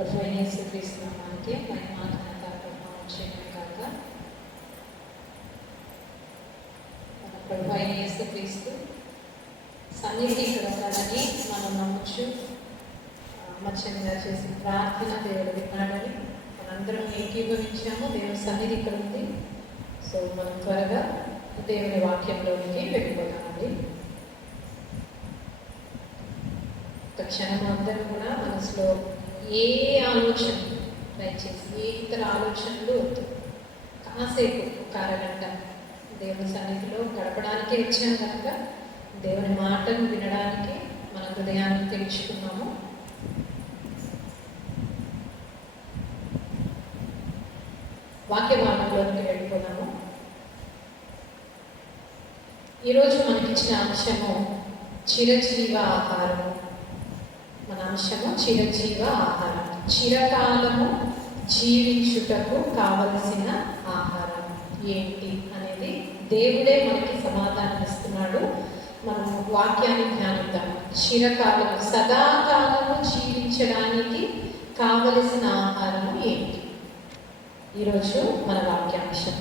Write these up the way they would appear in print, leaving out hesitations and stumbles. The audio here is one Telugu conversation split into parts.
ప్రభువైన యేసుక్రీస్తు నామానికి మహిమ ఘనత ప్రభావం చేయడం కాక. మన ప్రభువైన యేసుక్రీస్తు సన్నిధి ఇక్కడ ఉన్నాడని మనం నమ్మచ్చు. మత్స్యంగా చేసిన ప్రార్థన దేవుడు విన్నాడని మనందరం ఏకీభవించాము. దేవుని సన్నిధి ఇక్కడ ఉంది. సో మనం త్వరగా దేవుని వాక్యంలోనికి వెళ్ళిపోతామండి. ఒక క్షణం అందరూ కూడా మనసులో ఏ ఆలోచన దయచేసి ఏ ఇతర ఆలోచనలు వద్దు. కాసేపు ఒక అరగంట దేవుని సన్నిధిలో గడపడానికి వచ్చాం కనుక దేవుని మాటను వినడానికి మన హృదయాన్ని తెలుసుకున్నాము. వాక్య భాగంలోకి వెళ్ళిపోదాము. ఈరోజు మనకిచ్చిన అంశము చిరజీవ ఆహారము. మన అంశము చిరజీవ ఆహారం. చిరకాలము జీవించుటకు కావలసిన ఆహారం ఏంటి అనేది దేవుడే మనకి సమాధానం ఇస్తున్నాడు. మనము వాక్యాన్ని ధ్యానిద్దాం. చిరకాలము సదాకాలము జీవించడానికి కావలసిన ఆహారము ఏంటి? ఈరోజు మన వాక్యాంశం.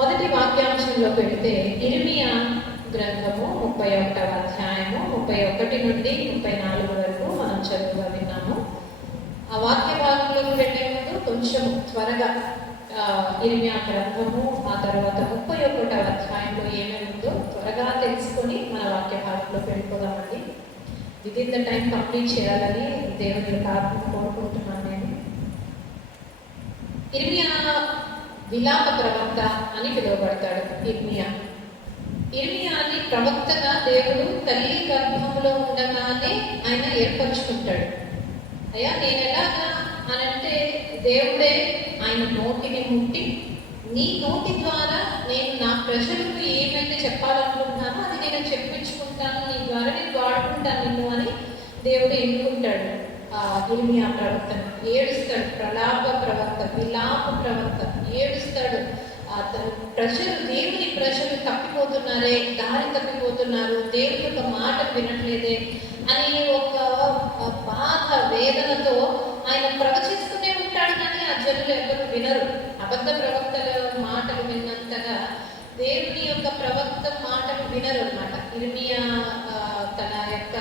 మొదటి వాక్యాంశంలో పెడితే ఇర్మియా గ్రంథము 31వ అధ్యాయము 31 నుండి 34 వరకు మనం చదువుగా విన్నాము. ఆ వాక్య భాగంలోకి వెళ్ళే ముందు కొంచెం త్వరగా ఇర్మియా గ్రంథము ఆ తర్వాత 31వ అధ్యాయంలో ఏమేమి ఉందో త్వరగా తెలుసుకొని మన వాక్య భాగంలోకి వెళ్ళిపోదామండి. విదిన్ ద టైం కంప్లీట్ చేయాలని దేవుని ప్రార్థన కోరుకుంటున్నాను నేను. ఇర్మియా విలాప ప్రవక్త అని పిలువబడతాడు. ఇర్మియాని ప్రవక్తగా దేవుడు తల్లి గర్భంలో ఉండగానే ఆయన ఏర్పరచుకుంటాడు. అయ్యా నేను ఎలాగా అనంటే దేవుడే ఆయన నోటిని ముట్టి నీ నోటి ద్వారా నేను నా ప్రజలకు ఏమైతే చెప్పాలనుకుంటున్నానో అది నేను చెప్పించుకుంటాను, నీ ద్వారా నేను వాడుకుంటాను నిన్ను అని దేవుడు ఎన్నుకుంటాడు. ఇర్మియా ప్రవక్తను ఏడుస్తాడు. ప్రలాప ప్రవక్త, విలాప ప్రవక్త ఏడుస్తాడు. ప్రజలు దేవుని ప్రజలు తప్పిపోతున్నారే, దారి తప్పిపోతున్నారు, దేవుని యొక్క మాట వినట్లేదే అని ఒక బాధ వేదనతో ఆయన ప్రవచిస్తూనే ఉంటాడు. కానీ ఆ జనులు ఎవరు వినరు. అబద్ధ ప్రవక్తల మాటలు విన్నంతగా దేవుని యొక్క ప్రవక్త మాటలు వినరు అన్నమాట. ఇర్మియా తన యొక్క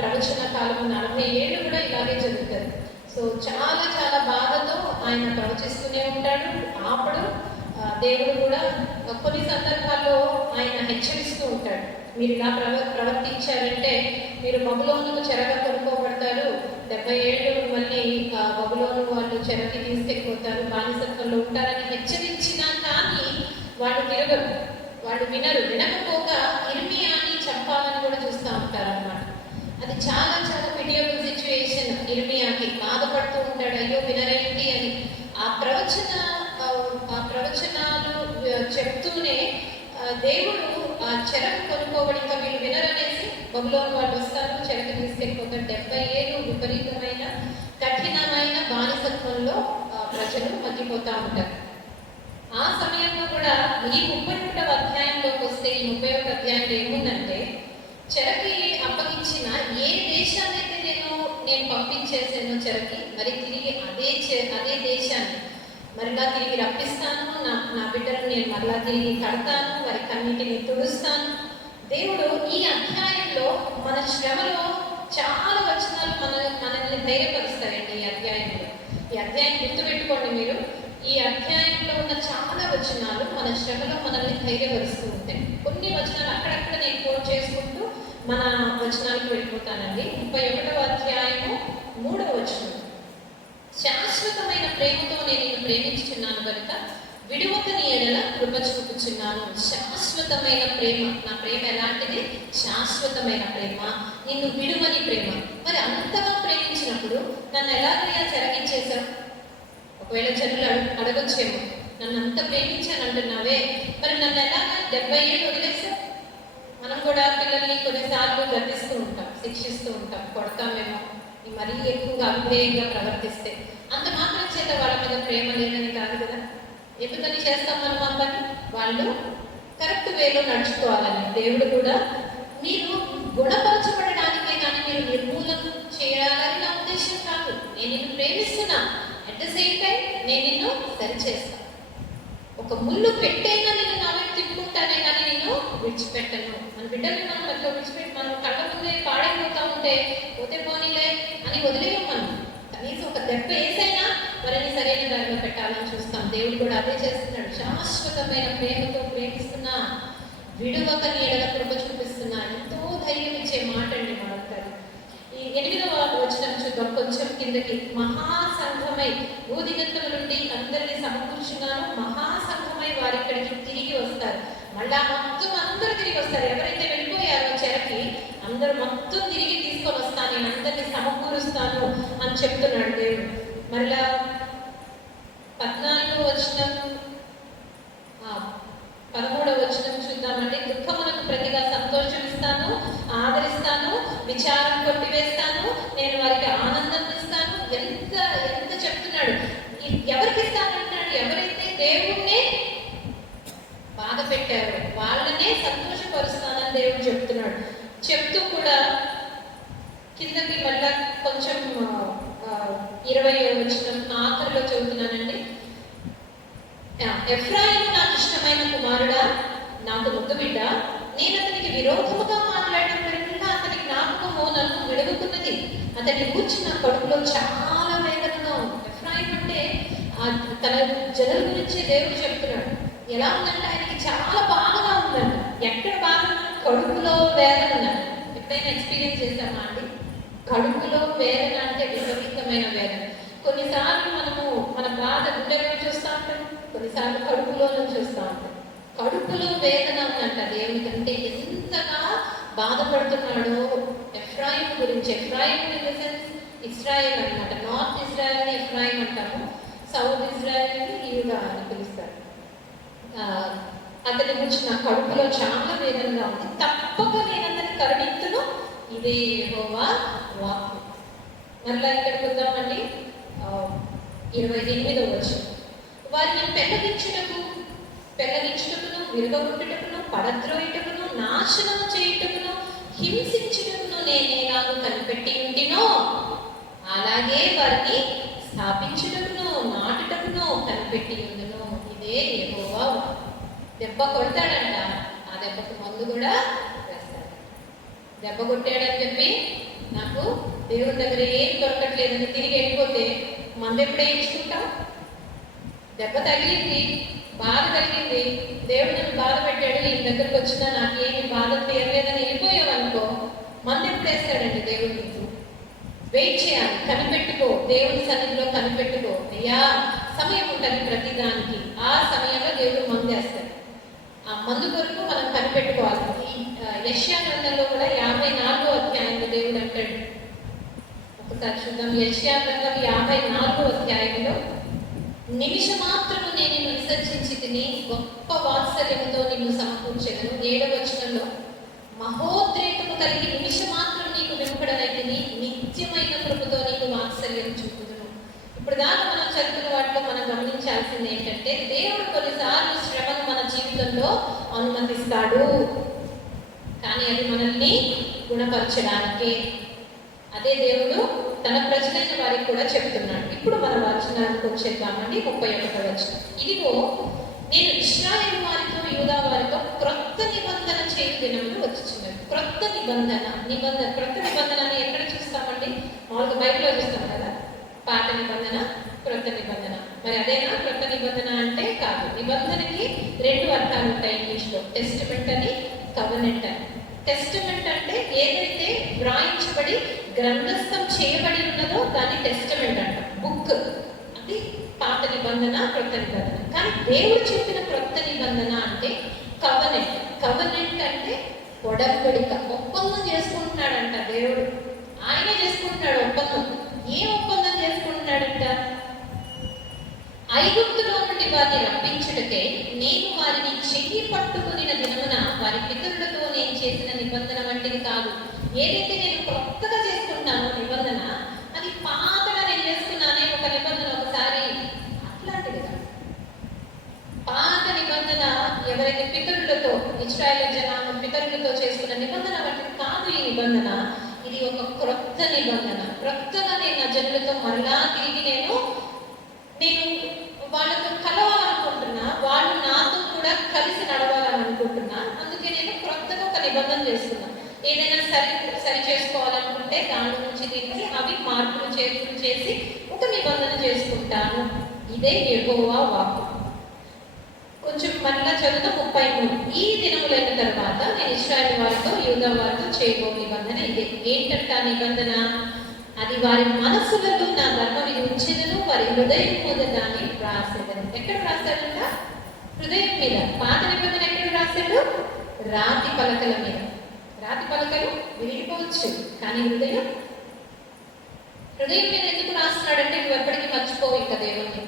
ప్రవచన కాలం 40 ఏళ్ళు కూడా ఇలాగే జరుగుతుంది. సో చాలా చాలా బాధతో ఆయన ప్రవచిస్తూనే ఉంటాడు. అప్పుడు దేవుడు కూడా కొన్ని సందర్భాల్లో ఆయన హెచ్చరిస్తూ ఉంటాడు. మీరు ఇలా ప్రవర్తించారంటే మీరు బబులోనుకు చెరగా కొనుక్కోబడతారు, 70 ఏళ్ళు మళ్ళీ బబులోను వాళ్ళు చెరకి తీసుకెళ్ళిపోతారు, బానిసత్వంలో ఉంటారని హెచ్చరించినా కానీ వాళ్ళు తిరగరు, వాళ్ళు వినరు. వినకపోగా ఇర్మియాని చంపాలని కూడా చూస్తూ ఉంటారు అన్నమాట. అది చాలా చాలా పిటియబుల్ సిచ్యువేషన్. ఇర్మియాకి బాధపడుతూ ఉంటాడు, అయ్యో వినరేంటి అని. ఆ ప్రవచనాలు చెప్తూనే దేవుడు ఆ చెరకు కొనుక్కోబడి ఇంకా వీళ్ళు వినరనేసి బబులోను వాళ్ళు వస్తారు, చెరకు తీసుకెళ్ళిపోతారు. 70 ఏళ్ళు విపరీతమైన కఠినమైన బానిసత్వంలో ప్రజలు మగ్గిపోతూ ఉంటారు. ఆ సమయంలో కూడా ఈ 31వ అధ్యాయంలోకి వస్తే, ఈ 31వ అధ్యాయంలో ఏముందంటే, చెరకి అప్పగించిన ఏ దేశాన్నైతే నేను పంపించేసాను చెరకి, మరి తిరిగి అదే దేశాన్ని మరలా తిరిగి రప్పిస్తాను, నా బిడ్డలను నేను మరలా తిరిగి కడతాను, వారి కన్నిటిని తుడుస్తాను. దేవుడు ఈ అధ్యాయంలో మన శ్రమలో చాలా వచనాలు మనల్ని ధైర్యపరుస్తారండి. ఈ అధ్యాయం గుర్తుపెట్టుకోండి మీరు. ఈ అధ్యాయంలో ఉన్న చాలా వచనాలు మన శ్రమలో మనల్ని ధైర్యపరుస్తూ ఉంటాయి. కొన్ని వచనాలు అక్కడక్కడ నేను కోట్ చేసుకుంటూ మన వచనాలకు వెళ్ళిపోతానండి. 31వ అధ్యాయము 3వ వచనం. శాశ్వతమైన ప్రేమతో నేను నిన్ను ప్రేమించుచున్నాను కనుక విడువక నీ ఎడల కృప చూపుచున్నాను. శాశ్వతమైన ప్రేమ. నా ప్రేమ ఎలాంటిది? శాశ్వతమైన ప్రేమ, నిన్ను విడువని ప్రేమ. మరి అంతగా ప్రేమించినప్పుడు నన్ను ఎలాగైనా చెరగించేశావు? ఒకవేళ జనులు అడగొచ్చేమో, నన్ను అంత ప్రేమించాను అంటున్నావే, మరి నన్ను ఎలాగా 70 ఏళ్ళు వదిలేసావు? మనం కూడా పిల్లల్ని కొన్నిసార్లు గర్దిస్తూ ఉంటాం, శిక్షిస్తూ ఉంటాం, కొడతామేమో మరీ ఎక్కువగా అవిధేయంగా ప్రవర్తిస్తే. అంత మాత్రం చేత వాళ్ళ మీద ప్రేమ లేదని కాదు కదా. ఎందుకని చేస్తాం మనం ఆ పని? వాళ్ళు కరెక్ట్ వేలో నడుచుకోవాలని. దేవుడు కూడా మీరు గుణపరచబడడానికే కానీ మీరు నిర్మూలన చేయాలని నా ఉద్దేశం కాదు. సరిచేస్తా. ఒక ముళ్ళు పెట్టైనా నేను నా వైపు తిప్పుకుంటానే కానీ నేను విడిచిపెట్టను. మన బిడ్డల్ని మనం అట్లా విడిచిపెట్టి మనం కళ్ళ ముందే పాడైపోతా ఉంటే పోతే పోనీలే అని వదిలేయం. మనం కనీసం ఒక దెబ్బ వేసైనా వారిని సరైన దారిలో పెట్టాలని చూస్తాం. దేవుడు కూడా అదే చేస్తున్నాడు. శాశ్వతమైన ప్రేమతో ప్రేమిస్తున్నా, విడువక నీడల కృప చూపిస్తున్నా, ఎంతో ధైర్యం ఇచ్చే మాట అండి మనంటారు. ఈ 8వ వచనం చూద్దాం కొంచెం కిందకి. మహాసంఘమై భూదిగంతముల నుండి అందరినీ సమకూర్చున్నాను, మహాసంఘమై వారి ఇక్కడికి తిరిగి వస్తారు. మళ్ళా మొత్తం అందరూ తిరిగి వస్తారు. ఎవరైతే వెళ్ళిపోయారో చెరకి అందరూ మొత్తం తిరిగి తీసుకొని వస్తాను, నేను అందరినీ సమకూరుస్తాను అని చెప్తున్నాడు దేవుడు. మళ్ళా 14వ వచనం 13వ వచనం చూద్దామండి. దుఃఖమునకు ప్రతిగా సంతోషమిస్తాను, ఆదరిస్తాను, విచారం కొట్టివేస్తాను, నేను వారికి ఆనందం ఇస్తాను. ఎంత ఎంత చెప్తున్నాడు. ఎవరికి ఇస్తానంటున్నాడు? ఎవరైతే దేవుణ్ణే బాధ పెట్టారో వాళ్ళనే సంతోషపరుస్తానని దేవుడు చెప్తున్నాడు. చెప్తూ కూడా కిందకి మళ్ళా కొంచెం 20వ వచనం ఆఖరిలో చదువుతున్నానండి. ఎఫ్రాయిము నాకు ఇష్టమైన కుమారుడా, నాకు ముద్దు బిడ్డ, నేను అతనికి విరోధముగా మాట్లాడినప్పుడల్లా అతని జ్ఞాపకము నన్ను విడుగుతున్నది, అతన్ని కూర్చి నా కడుపులో చాలా వేదనగా ఉంది. ఎఫ్రాయిం అంటే తన జనుల గురించి దేవుడు చెప్తున్నాడు. ఎలా ఉందంటే ఆయనకి చాలా బాధగా ఉందంట. ఎక్కడ బాధ? కడుపులో వేదన ఉందంట. ఎప్పుడైనా ఎక్స్పీరియన్స్ చేశామా అండి? కడుపులో వేదన అంటే విపరీతమైన వేదన. కొన్నిసార్లు మనము మన బాధ గుండెలో చూస్తూ ఉంటాం, కొన్నిసార్లు కడుపులో చూస్తూ ఉంటాం. కడుపులో వేదన ఉందంట దేవుని కంటే ఎంతగా బాధపడుతున్నాడో ఎఫ్రాయిం గురించి. Ephraim in the sense Israel అనమాట. నార్త్ ఇజ్రాయెల్ని ఎఫ్రాయిం అంటాము, సౌత్ ఇజ్రాయెల్ని యూదా అని పిలుస్తారు. అతని గురించి నా కడుపులో చాలా వేదనగా ఉంది, తప్పక నేను అతని కరుణింతును, ఇదే యెహోవా వాక్కు. మరలా ఇక్కడికి వద్దామండి. 28వ వచనం. వారిని పెళ్ళగించుటకును, విరగొట్టుటకును, పడద్రోయుటకును, నాశనం చేయుటకును, హింసించుటకును నేను నాకు కనిపెట్టి ఉంటినో, అలాగే వారిని స్థాపించుటకును, నాటుటకును కనిపెట్టి ఉండును, ఇదే యెహోవా వాక్కు. దెబ్బ కొడతాడంట, ఆ దెబ్బకు మందు కూడా వేస్తాడు. దెబ్బ కొట్టాడని చెప్పి నాకు దేవుని దగ్గర ఏం దొరకట్లేదని తిరిగి వెళ్ళిపోతే మందు ఎప్పుడే ఇచ్చుకుంటాం? దెబ్బ తగిలింది, బాధ కలిగింది, దేవుడు నన్ను బాధ పెట్టాడు, ఈ దగ్గరకు వచ్చినా నాకు ఏమి బాధ తీరలేదని వెళ్ళిపోయావనుకో, మందు ఎప్పుడు వేస్తాడండి దేవుడు నీకు? వెయిట్ చేయాలి, కనిపెట్టుకో, దేవుని సన్నిధిలో కనిపెట్టుకో. అయ్యా సమయం ఉంటుంది ప్రతిదానికి, ఆ సమయంలో దేవుడు మందు వేస్తాడు. ఆ మందు కొరకు మనం కనిపెట్టుకోవాలి. యెషయా గ్రంథంలో కూడా 54వ అధ్యాయంలో దేవుడు అంటాడు. ఒకసారి చూద్దాం. యెషయా గ్రంథం 54వ అధ్యాయంలో, నిమిషమాత్రము నేను నిన్ను విసర్జించి తిని గొప్ప వాత్సల్యముతో నిన్ను సమకూర్చెదను. 7వ వచనంలో, మహోద్రేకము కలిగి నిమిషమాత్రం నీకు విముఖుడనైతిని, నిత్యమైన కృపతో నీకు వాత్సల్యం చూపుదును. ఇప్పుడు దాకా మనం చదువుతున్న వాటిలో మనం గమనించాల్సింది ఏంటంటే, దేవుడు కొన్నిసార్లు శ్రమను మన జీవితంలో అనుమతిస్తాడు, కానీ అది మనల్ని గుణపరచడానికే. అదే దేవుడు తన ప్రజలైన వారికి కూడా చెప్తున్నాడు. ఇప్పుడు మన వచనానికి వచ్చేద్దామండి. 31వ వచనం. ఇదిగో నేను ఇశ్రాయేలు వారితో యూదా వారితో క్రొత్త నిబంధన చేయు దినములు వచ్చుచున్నది. క్రొత్త నిబంధన క్రొత్త నిబంధనని ఎక్కడ చూస్తామండి? మామూలుగా బైబిల్లో చూస్తాం కదా, పాత నిబంధన, క్రొత్త నిబంధన. మరి అదేనా క్రొత్త నిబంధన అంటే? కాదు. నిబంధనకి 2 అర్థాలు ఉంటాయి ఇంగ్లీష్లో, టెస్టిమెంట్ అని, కవెనెంట్ అని. టెస్టిమెంట్ అంటే ఏదైతే వ్రాయించబడి గ్రంథస్థం చేయబడి ఉన్నదో దాన్ని టెస్టిమెంట్ అంట, బుక్. అది పాత నిబంధన, క్రొత్త నిబంధన. కానీ దేవుడు చెప్పిన క్రొత్త నిబంధన అంటే కవెనెంట్. కవెనెంట్ అంటే ఒడంబడిక, ఒప్పందం చేసుకుంటున్నాడంట దేవుడు. ఆయనే చేసుకుంటున్నాడు ఒప్పందం. ఏం ఒప్పందం చేసుకుంటున్నాడంట? ఐగుప్తులో నుండి వారిని రప్పించుటకే నేను వారిని చెయ్యి పట్టుకుని దినమున వారి పితరులతో నేను చేసిన నిబంధన వంటిది కాదు. ఏదైతే నేను కొత్తగా చేసుకుంటున్నానో నిబంధన, అది పాతగా నేను చేసుకున్నానే ఒక నిబంధన ఒకసారి, అట్లాంటిది కాదు. పాత నిబంధన ఎవరైతే పితరులతో, ఇశ్రాయేలు జనాంగం పితరులతో చేసుకున్న నిబంధన వంటిది కాదు ఈ నిబంధన. ఇది ఒక క్రొత్త నిబంధన. క్రొత్తగా నేను నా జనులతో మరలా తిరిగి నేను వాళ్ళతో నిబంధన చేసుకున్నాం. ఏదైనా సరి చేసుకోవాలనుకుంటే దాని నుంచి దీనికి అవి మార్పులు చేర్పులు చేసి ఒక నిబంధన చేసుకుంటాను. ఇదే యెహోవా వాక్కు. కొంచెం మళ్ళా చదువుతా 33. ఈ దినములైన తర్వాత నేను ఇశ్రాయేలు వారితో యూదా వారితో చేయబో నిబంధన ఇదే. ఏంటంట నిబంధన? అది వారి మనసులలో నా ధర్మ ఉంచెదను, వారి హృదయం మీద దాన్ని రాసేదను. ఎక్కడ రాశాడంట? హృదయం మీద. పాత నిబంధన ఎక్కడ రాశాడు? రాతి పలకల మీద. రాతి పలకలు విరిగిపోవచ్చు, కానీ హృదయం మీద ఎందుకు రాస్తున్నాడంటే నువ్వు ఎప్పటికీ మర్చిపోవు ఇక దేవుణ్ణి.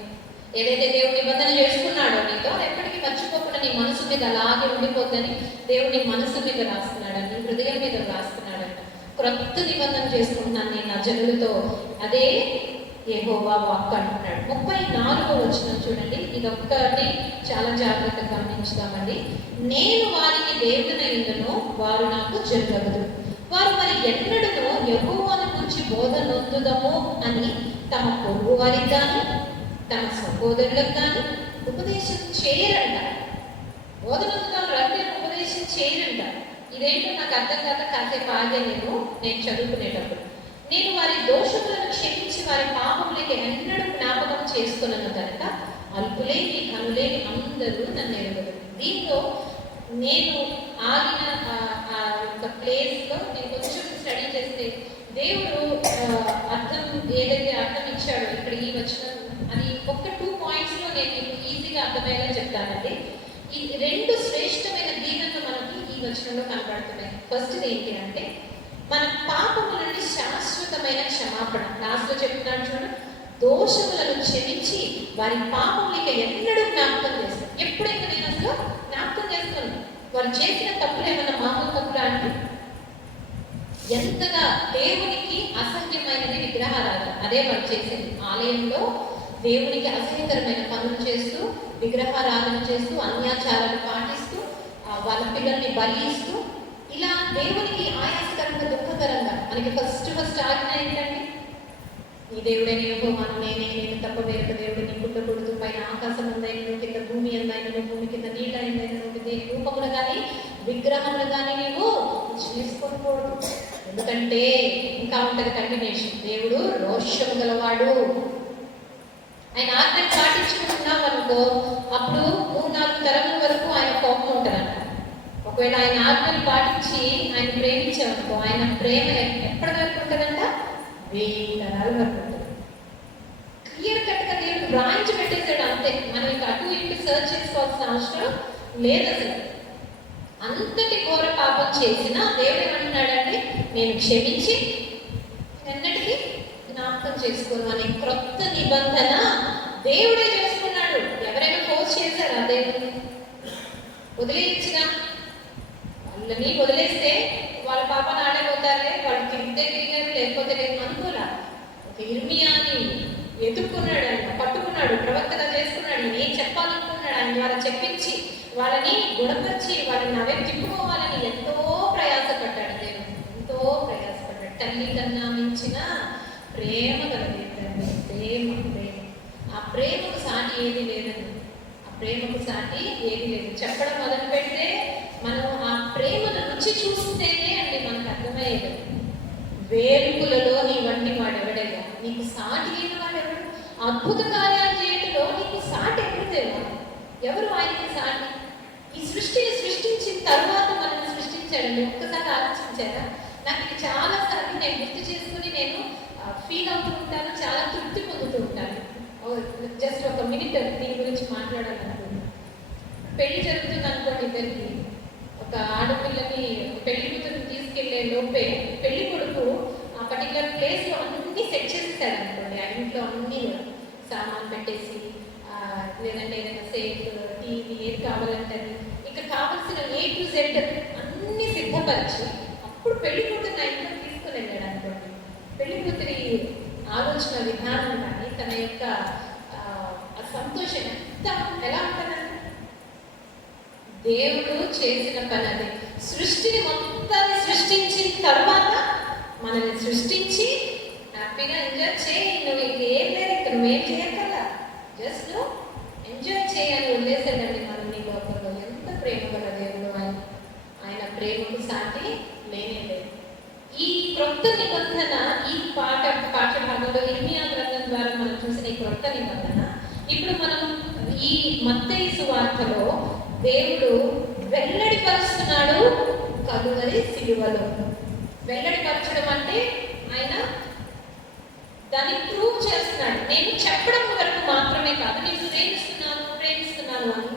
ఏదైతే దేవుడు నిబంధన చేసుకున్నాడో నీతో ఎప్పటికీ మర్చిపోకుండా నీ మనసు మీద అలాగే ఉండిపోద్దని దేవుని మనసు మీద రాస్తున్నాడని, హృదయం మీద రాస్తున్నాడంట. క్రొత్త నిబంధన చేసుకుంటున్నాను నేను నా జనులతో, అదే యెహోవా వాక్కు అంటున్నాడు. 34వ వచనం చూడండి. ఇదొక్కటి చాలా జాగ్రత్తగా గమనించుదామండి. నేను వారికి దేవుడనైనను వారు నాకు జరుగదు. వారు మరి ఎన్నడూ యెహోవాను గురించి బోధ నొందుదము అని తమ పొరుగు వారికి కానీ తమ సహోదరులకు కానీ ఉపదేశం చేయరంట. బోధ నొందుదాం రండి ఉపదేశం చేయరంట. ఇదేంటో నాకు అర్థం కాక కాసేపు ఆగే నేను చదువుకునేటప్పుడు. నేను వారి దోషములను క్షమించి వారి పాపములకి ఎన్నడూ జ్ఞాపకం చేసుకున్నాను కనుక అల్పులేని కనులేని అందరూ నన్ను ఎరుగరు. దీంతో నేను ఆగిన ఆ యొక్క ప్లేస్లో నేను కొంచెం స్టడీ చేస్తే దేవుడు అర్థం ఏదైతే అర్థం ఇచ్చాడో ఇక్కడ ఈ వచనం, అది ఒక్క 2 పాయింట్స్లో నేను ఈజీగా అర్థమయ్యేలా చెప్తానండి. ఈ 2 శ్రేష్టమైన దీవెనలు మనకి ఈ వచనంలో కనబడుతున్నాయి. ఫస్ట్ ఏంటి అంటే మన పాపముల నుండి శాశ్వతమైన క్షమాపణ. లాస్ట్లో చెప్తున్నాను చూడండి, దోషములను క్షమించి వారి పాపములకి ఎన్నడూ జ్ఞాపకం చేస్తాను. ఎప్పుడైతే నేను అసలు జ్ఞాపకం చేస్తాను వారు చేసిన తప్పులు ఏమైనా మామూలు తప్పులు అంటే ఎంతగా దేవునికి అసహ్యమైనది విగ్రహారాధన. అదే వారు చేసింది. ఆలయంలో దేవునికి అసహ్యకరమైన పనులు చేస్తూ, విగ్రహారాధన చేస్తూ, అన్యాచారాలు పాటిస్తూ, వాళ్ళ పిల్లల్ని బలి ఇస్తూ, ఇలా దేవునికి ఆయాసకరంగా దుఃఖకరంగా మనకి ఫస్ట్ ఆజ్ఞ ఏంటండి? నీ దేవుడైన యెహోవాను నేనే, నేను తప్ప వేరొక దేవుడు నీ పుట్టకూడదు. పైన ఆకాశం ఉందైనను, కింద భూమి ఉందైనను, భూమి కింద నీళ్ళు అయిందైనను, దేని రూపములు కానీ విగ్రహములు కానీ నీవు చేసుకోకూడదు. ఎందుకంటే ఇంకా ఉంటుంది కంటిన్యూషన్. దేవుడు రోషము గలవాడు. ఆయన ఆజ్ఞను పాటించుకుంటున్నాం అనుకో, అప్పుడు 3-4 తరముల వరకు ఆయన కోపం ఉంటుందంట. ఒకవేళ ఆయన ఆజ్ఞను పాటించి ఆయన ప్రేమించామనుకో, ఆయన ప్రేమ ఎప్పటి వరకు ఉంటుందంట? 1000 తరాల వరకు ఉంటుంది. క్లియర్ కట్గా దేవుడు రాయించి పెట్టేశాడు అంతే. మనం ఇంకా అటు ఇటు సర్చ్ చేసుకోవాల్సిన అవసరం లేదు అసలు. అంతటి ఘోర పాపం చేసినా దేవుడు ఏమంటున్నాడంటే నేను క్షమించి ఎన్నటికీ జ్ఞాపకం చేసుకోను అనే క్రొత్త నిబంధన దేవుడే చేసుకున్నాడు. ఎవరైనా ఫోర్స్ చేశారా దేవుడిని? వదిలేయచ్చుగా. వాళ్ళని వదిలేస్తే వాళ్ళ పాపను ఆడైపోతారే, వాళ్ళు తిరిగితే తిరిగారు, లేకపోతే లేదు అనుకోలే. ఒక ఇర్మియాని ఎదుర్కొన్నాడు, ఆయన పట్టుకున్నాడు, ప్రవక్తగా చేసుకున్నాడు. ఏం చెప్పాలనుకున్నాడు ఆయన ద్వారా చెప్పించి వాళ్ళని గుణపరిచి వాళ్ళని అవే తిప్పుకోవాలని ఎంతో ప్రయాసపడ్డాడు దేవుడు. ఎంతో ప్రయాసపడ్డాడు. తల్లి కన్నా మించిన ప్రేమ కలగేదండి. ప్రేమ ఆ ప్రేమకు సాటి ఏది లేదండి. ఆ ప్రేమకు సాటి ఏది లేదు. చెప్పడం మొదలు పెడితే మనం ఆ ప్రేమను రుచి చూస్తేనే అండి మనకు అర్థమయ్యేది. వేడుకలలో నీ వంటి వాడెవడేగా, నీకు సాటి లేని వాడెవడు? అద్భుత కార్యాలు చేయడంలో నీకు సాటి ఎవరిదేవా? ఎవరు ఆయనకి సాటి? ఈ సృష్టిని సృష్టించిన తర్వాత మనల్ని సృష్టించాడండి. ఒక్కసారి ఆలోచించారా? నాకు ఇది చాలాసార్లు నేను గుర్తు చేసుకుని నేను ఫీల్ అవుతూ ఉంటాను, చాలా తృప్తి పొందుతూ ఉంటాను. జస్ట్ ఒక మినిట్ దీని గురించి మాట్లాడాలనుకుంటున్నాను. పెళ్లి జరుగుతుంది అనుకోండి, ఇద్దరికి ఒక ఆడపిల్లని పెళ్లి కూతురుని తీసుకెళ్లే లోపే పెళ్లి కొడుకు ఆ పర్టికులర్ ప్లేస్లో అన్నీ సెట్ చేసేసాడు అనుకోండి. ఆ ఇంట్లో అన్నీ సామాన్ పెట్టేసి, లేదంటే ఏదైనా సేఫ్, టీవీ ఏది కావాలంటే ఇంకా కావాల్సిన A to Z అన్నీ సిద్ధపరిచి అప్పుడు పెళ్లి కూతురు నా ఇంట్లో తీసుకుని వెళ్ళాడు అనుకోండి. పెళ్లి కూతురి ఆలోచన విధానం కానీ తన యొక్క సంతోషం ఎంత ఎలా ఉంటుందంటే దేవుడు చేసిన పని అది. సృష్టిని మొత్తాన్ని సృష్టించిన తర్వాత మనల్ని సృష్టించి హ్యాపీగా ఎంజాయ్ చేయి. నువ్వు ఇంకేం లేదు, ఇక్కడ నువ్వేం చేయగల, జస్ట్ నువ్వు ఎంజాయ్ చేయాలని వదిలేసాడండి మనల్ని లోపల. ఎంత ప్రేమ గల దేవుడు ఆయన. ఆయన ప్రేమకు సాటి లేనే లేదు. ఈ క్రొత్త నిబంధన ఈ పాఠ్యభాగంలో ఇర్మియా గ్రంథం ద్వారా మనం చూసిన ఈ క్రొత్త నిబంధన ఇప్పుడు మనం ఈ మత్తయి సువార్తలో దేవుడు వెల్లడిపరుస్తున్నాడు. కలువరి సిలువలో వెల్లడిపరచడం అంటే ఆయన దాన్ని ప్రూవ్ చేస్తున్నాడు. నేను చెప్పడం వరకు మాత్రమే కాదు, నేను ప్రేమిస్తున్నాను అని,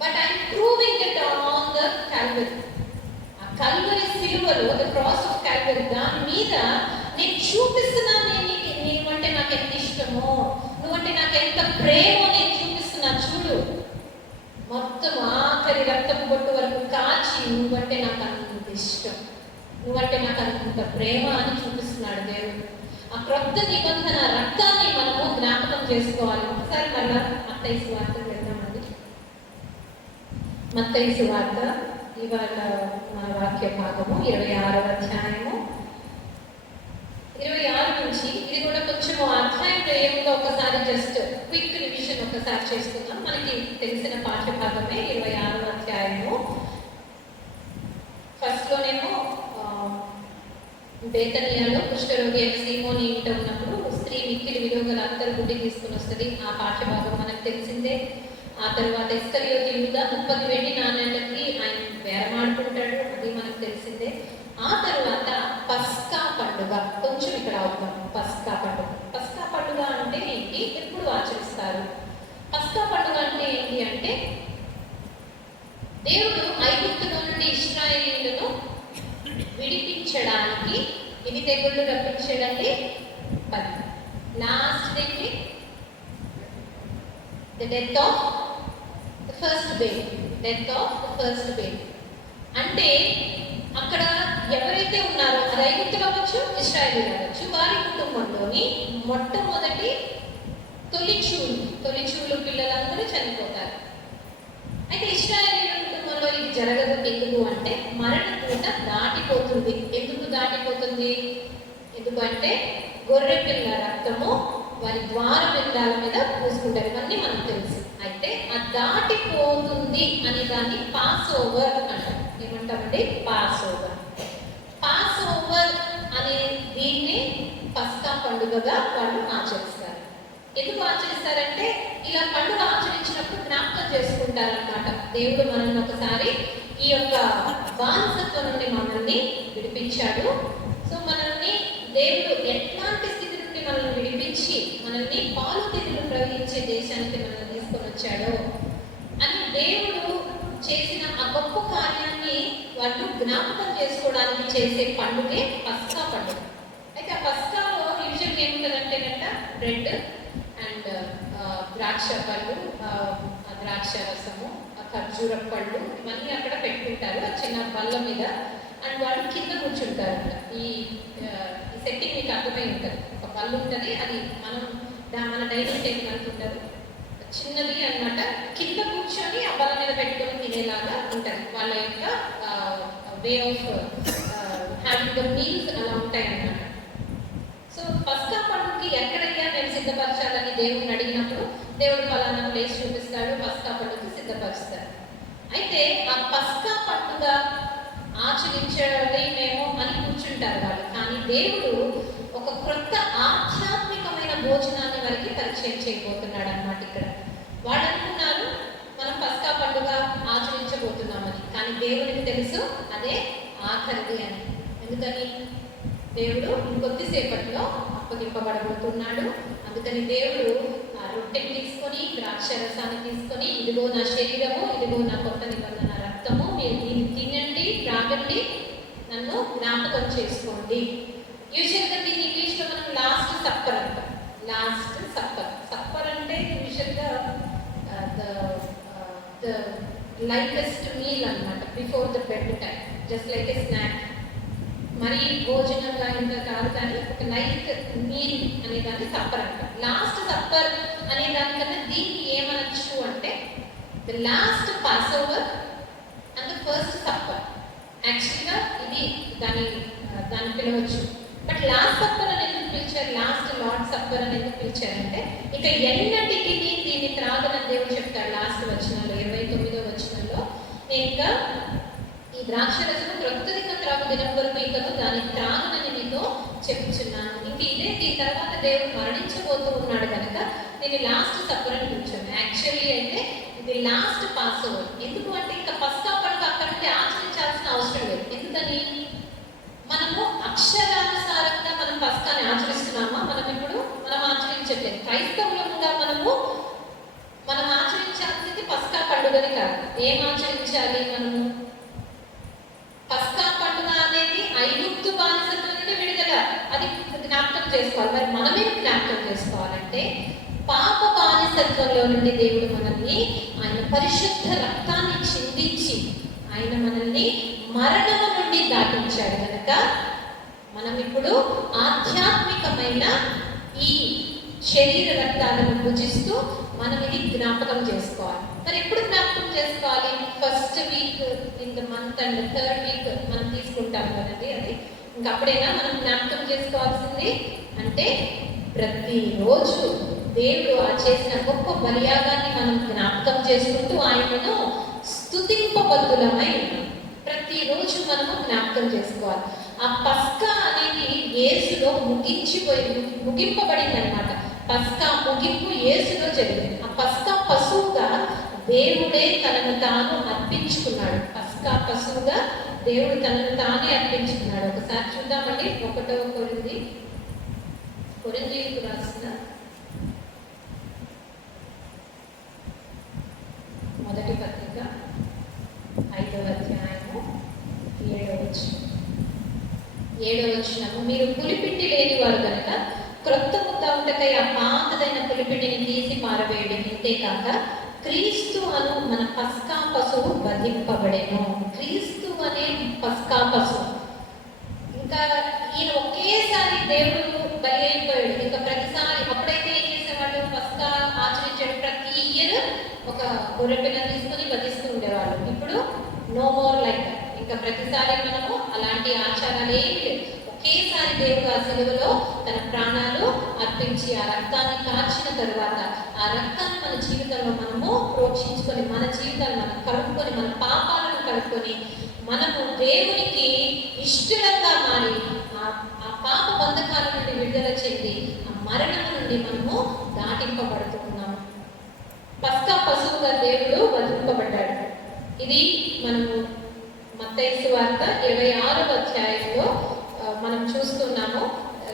but I proving it on the Calvary. ఆ కల్వరీ సిలువలో, ద క్రాస్ ఆఫ్ కల్వరీ, దాని మీద నేను చూపిస్తున్నాను నీవంటే నాకు ఎంత ఇష్టమో, నువ్వంటే నాకు ఎంత ప్రేమో నేను చూపిస్తున్నాను చూడు. మొత్తం ఆఖరి రక్తపు బొట్టు వరకు కాచి నువ్వంటే నాకు అంత ఇష్టం, నువ్వంటే నాకు అంత ప్రేమ అని చూపిస్తున్నాడు దేవుడు. ఆ క్రొత్త నిబంధన రక్తాన్ని మనము జ్ఞాపకం చేసుకోవాలి. ఒకసారి మళ్ళా మత్తయి సువార్త వెళ్దామండి. మత్తయి సువార్త ఇవాళ మన వాక్య భాగము 26వ అధ్యాయము 26 నుంచి. ఇది కూడా కొంచెం అధ్యాయంలో ఏముందో ఒకసారి జస్ట్ క్విక్ రివిజన్ ఒకసారి చేసుకుందాం. మనకి తెలిసిన పాఠ్య భాగమే 26వ అధ్యాయము. ఫస్ట్ లోనేమో బేతనియాలో కుష్ఠరోగి అయిన సీమోని ఇంట ఉన్నప్పుడు స్త్రీ మిక్కిలి విలువగల అత్తరు గుడ్డి తీసుకుని వస్తుంది. ఆ పాఠ్యభాగం మనకు తెలిసిందే. ఆ తర్వాత ఇస్కరియోతు యూదా 30 వెండి నాణేలకి ఆయన బేరమాడుకుంటాడు, అది మనకు తెలిసిందే. ఆ తర్వాత పస్కా పండుగ, కొంచెం ఇక్కడ అవుతాం. పస్కా పండుగ అంటే ఏంటి, ఎప్పుడు ఆచరిస్తారు? పస్కా పండుగ అంటే ఏంటి అంటే దేవుడు ఐగుప్తులో నుండి ఇశ్రాయేలీయులను విడిపించడానికి ఎన్ని తెగుళ్ళు రప్పించాడండి? 10. లాస్ట్ ఏంటి? The death of the first baby. అంటే అక్కడ ఎవరైతే ఉన్నారో, అది ఐగుప్తులు అవ్వచ్చు, ఇశ్రాయేలీయులు అవ్వచ్చు, వారి కుటుంబంలోని మొట్టమొదటి తొలిచూలు పిల్లలందరూ చనిపోతారు. అయితే ఇశ్రాయేలీయుల కుటుంబంలో ఇది జరగదు. ఎందుకు అంటే మరణ పూట దాటిపోతుంది. ఎందుకంటే గొర్రె పిల్ల రక్తము వారి ద్వార పిల్లల మీద పూసుకుంటారు. ఇవన్నీ మనకు తెలుసు. అయితే ఆ దాటిపోతుంది అని దాన్ని పాస్ ఓవర్ అంటారు. ఏమంటామండి? పాస్ ఓవర్ అనే దీన్ని పస్కా పండుగగా వాళ్ళు ఆచరిస్తారు. ఎందుకు ఆచరిస్తారంటే ఇలా పండుగ ఆచరించినప్పుడు జ్ఞాపకం చేసుకుంటారనమాట. దేవుడు మనల్ని ఒకసారి ఈ యొక్క బానిసత్వం నుండి మనల్ని విడిపించాడు. సో మనల్ని దేవుడు ఎట్లాంటి స్థితి నుండి మనల్ని విడిపించి మనల్ని పాలు తెగులు ప్రవహించే దేశానికి మనల్ని తీసుకొని వచ్చాడో అని దేవుడు చేసిన ఆ గొప్ప కార్యాన్ని వాళ్ళు జ్ఞాపకం చేసుకోవడానికి చేసే పండుగే పస్కా పండుగ. అయితే ఆ పస్కాలో యూజువల్గా ఏముంటుందంటే కనుక బ్రెడ్ అండ్ ద్రాక్ష పళ్ళు, ద్రాక్ష రసము, ఖర్జూర పళ్ళు, ఇవన్నీ అక్కడ పెట్టుకుంటారు చిన్న బల్ల మీద. అండ్ వాళ్ళు కింద కూర్చుంటారు. ఈ సెట్టింగ్ మీకు అర్థమై ఉంటుంది. ఒక బల్ల ఉంటుంది, అది మన డైనింగ్ టేబుల్ అనుకుంటారు, చిన్నది అన్నమాట. కింద కూర్చొని ఆ బల్ల మీద పెట్టుకొని తినేలాగా ఉంటుంది. వాళ్ళ యొక్క way of having the meals అలా ఉంటాయి అన్నమాట. సో పస్కా పండుగకి ఎక్కడైనా మేము సిద్ధపరచాలని దేవుడిని అడిగినప్పుడు దేవుడు ఫలానా ప్లేస్ చూపిస్తాడు, పస్కా పండుగకి సిద్ధపరుస్తాడు. అయితే ఆ పస్కా పండుగ ఆచరించాలి మేము అని కూర్చుంటారు వాళ్ళు. కానీ దేవుడు ఒక క్రొత్త ఆధ్యాత్మికమైన భోజనాన్ని వారికి పరిచయం చేయబోతున్నాడు అన్నమాట. ఇక్కడ వాళ్ళు అనుకున్నారు మనం పస్కా పండుగ ఆచరించబోతున్నామని, కానీ దేవునికి తెలుసు అదే ఆఖరిది అని. ఎందుకని? దేవుడు ఇంకొద్దిసేపట్లో అప్పగింపబడబోతున్నాడు. అందుకని దేవుడు ఆ రొట్టెని తీసుకొని, ద్రాక్ష రసాన్ని తీసుకొని, ఇదిగో నా శరీరము, ఇదిగో నా కొత్త నిబంధన రక్తము, మీరు దీన్ని తినండి, త్రాగండి, నన్ను జ్ఞాపకం చేసుకోండి. యూజువల్గా దీన్ని ఇంగ్లీష్లో మనం లాస్ట్ సప్పర్ అంటాం. సప్పర్ అంటే యూజువల్గా ద లైటెస్ట్ మీల్ అన్నమాట, before the bed time, just like A snack. మరి భోజనంగా ఇంకా కాదు, కానీ ఒక లైట్ మీల్ అనే దాన్ని సప్పర్ అంటారు. లాస్ట్ సప్పర్ అనే దానికన్నా దీన్ని ఏమనొచ్చు అంటే the last pass over and the first supper. యాక్చువల్గా ఇది దాన్ని పిలవచ్చు. బట్ లాస్ట్ సప్పర్ అని ఎందుకు పిలిచారు, లాస్ట్ లార్డ్ సప్పర్ అని ఎందుకు పిలిచారంటే ఇక ఎన్నటికి దీన్ని త్రాగనని దేవుడు చెప్తాడు లాస్ట్ వచనంలో, 29వ వచనంలో. నేను ఇంకా ఈ ద్రాక్షరసము క్రొత్తదిగా త్రాగు దినం వరకు ఇంకను దాన్ని త్రాగునని మీతో చెప్పుచున్నాను. ఇంక ఇదే దీని తర్వాత దేవుడు మరణించబోతూ ఉన్నాడు కనుక దీన్ని లాస్ట్ సప్పర్ అని కూర్చోండి. యాక్చువల్లీ అయితే ఇది లాస్ట్ పాస్ ఓవర్. ఎందుకు అంటే ఇంకా పస్కా పండుగ అక్కడ నుండి ఆచరించాల్సిన అవసరం లేదు. ఎందుకని మనము అక్షరానుసారంగా మనం పస్కాని ఆచరిస్తున్నామా? మనం ఆచరించట్లేదు. క్రైస్తవులుగా మనం ఆచరించాల్సింది పస్కా పండుగని కాదు. ఏం ఆచరించాలి? మనము పస్కా పండుగ అనేది ఐగుప్తు బానిసత్వం నుండి విడుదల, అది జ్ఞాపకం చేసుకోవాలి. మరి మనమేం జ్ఞాపకం చేసుకోవాలంటే పాప బానిసత్వంలో నుండి దేవుడు మనల్ని ఆయన పరిశుద్ధ రక్తాన్ని చిందించి ఆయన మనల్ని మరణము నుండి దాటించాడు కనుక మనం ఇప్పుడు ఆధ్యాత్మికమైన ఈ శరీర రక్తాలను భుజిస్తూ మనం ఇది జ్ఞాపకం చేసుకోవాలి. మరి ఎప్పుడు జ్ఞాపకం చేసుకోవాలి? First week in the month and third week మనం తీసుకుంటాం కదండి. అది ఇంకా అప్పుడైనా మనం జ్ఞాపకం చేసుకోవాల్సింది. అంటే ప్రతిరోజు దేవుడు చేసిన గొప్ప బలియాగాన్ని మనం జ్ఞాపకం చేసుకుంటూ ఆయనను స్తుతింపబద్ధులమై ప్రతిరోజు మనము జ్ఞాపకం చేసుకోవాలి. ఆ పస్కా అనేది యేసులో ముగింపబడింది అనమాట. పస్కా ముగింపు యేసులో జరిగింది. ఆ పస్కా పశువుగా దేవుడే తనను తాను అర్పించుకున్నాడు. పస్కా పశువుగా దేవుడు తనను తానే అర్పించుకున్నాడు. ఒకసారి చూద్దామండి. 1 కొరింథీయులకు రాసిన మొదటి పత్రిక 5వ అధ్యాయము 7వ వచనము. మీరు పులిపిండి లేని వారు కనుక క్రొత్త ముద్ద ఉంటకై ఆ పాతదైన పులిపిండిని తీసి పారవేయడం. ఇంతేకాక క్రీస్తు అను మన పస్కా పశువు వధింపబడెను. క్రీస్తు అనే పస్కా పశువు. ఇంకా ఈయన ఒకేసారి దేవుడు బలి అయిపోయాడు. ఇంకా ప్రతిసారి అప్పుడైతే ఏం చేసేవాళ్ళు? పస్కా ఆచరించాడు. ప్రతి ఇయర్ ఒక గొర్రె పిల్లని తీసుకొని వధిస్తూ ఉండేవాళ్ళు. ఇప్పుడు నో మోర్ లైక్ దట్. ఇంకా ప్రతిసారి మనము అలాంటి ఆచారాలు ఏమి లేవు. ఒకేసారి దేవుడు ఆ సెలవులో తన ప్రాణాలు అర్పించి ఆ రక్తాన్ని కార్చిన తరువాత ఆ రక్తాన్ని మన జీవితంలో మనము ప్రోక్షించుకొని మన జీవితాన్ని మనం కలుపుకొని మన పాపాలను కలుపుకొని మనము దేవునికి ఇష్టంగా మారి ఆ పాప బంధకాల నుండి విడుదల చెంది ఆ మరణం నుండి మనము దాటింపబడుతున్నాము. పస్కా పశువుగా దేవుడు వధింపబడ్డాడు. ఇది మనము మత్తయి సువార్త 26వ అధ్యాయంలో మనం చూస్తున్నాము.